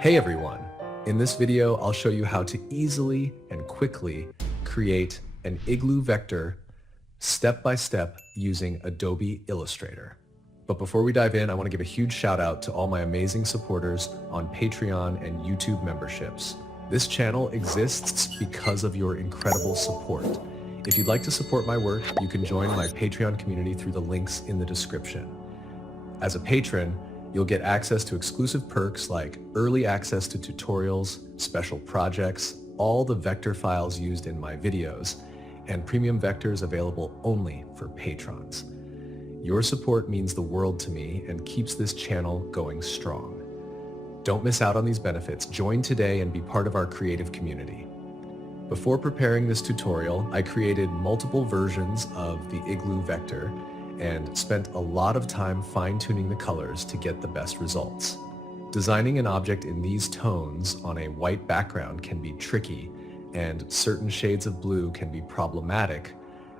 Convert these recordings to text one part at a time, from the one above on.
Hey everyone! In this video, I'll show you how to easily and quickly create an Igloo vector step by step using Adobe Illustrator. But before we dive in, I want to give a huge shout out to all my amazing supporters on Patreon and YouTube memberships. This channel exists because of your incredible support. If you'd like to support my work, you can join my Patreon community through the links in the description. As a patron, you'll get access to exclusive perks like early access to tutorials, special projects, all the vector files used in my videos, and premium vectors available only for patrons. Your support means the world to me and keeps this channel going strong. Don't miss out on these benefits. Join today and be part of our creative community. Before preparing this tutorial, I created multiple versions of the Igloo vector and spent a lot of time fine-tuning the colors to get the best results. Designing an object in these tones on a white background can be tricky, and certain shades of blue can be problematic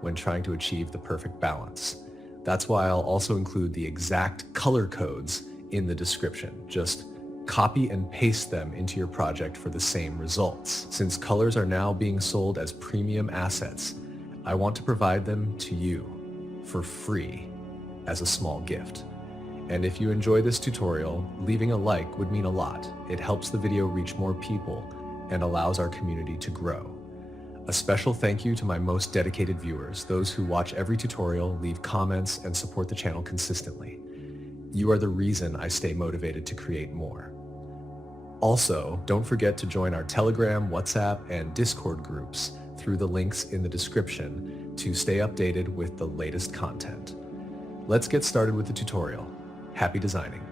when trying to achieve the perfect balance. That's why I'll also include the exact color codes in the description. Just copy and paste them into your project for the same results. Since colors are now being sold as premium assets, I want to provide them to you for free as a small gift. And if you enjoy this tutorial, leaving a like would mean a lot. It helps the video reach more people and allows our community to grow. A special thank you to my most dedicated viewers, those who watch every tutorial, leave comments, and support the channel consistently. You are the reason I stay motivated to create more. Also, don't forget to join our Telegram, WhatsApp, and Discord groups through the links in the description to stay updated with the latest content. Let's get started with the tutorial. Happy designing!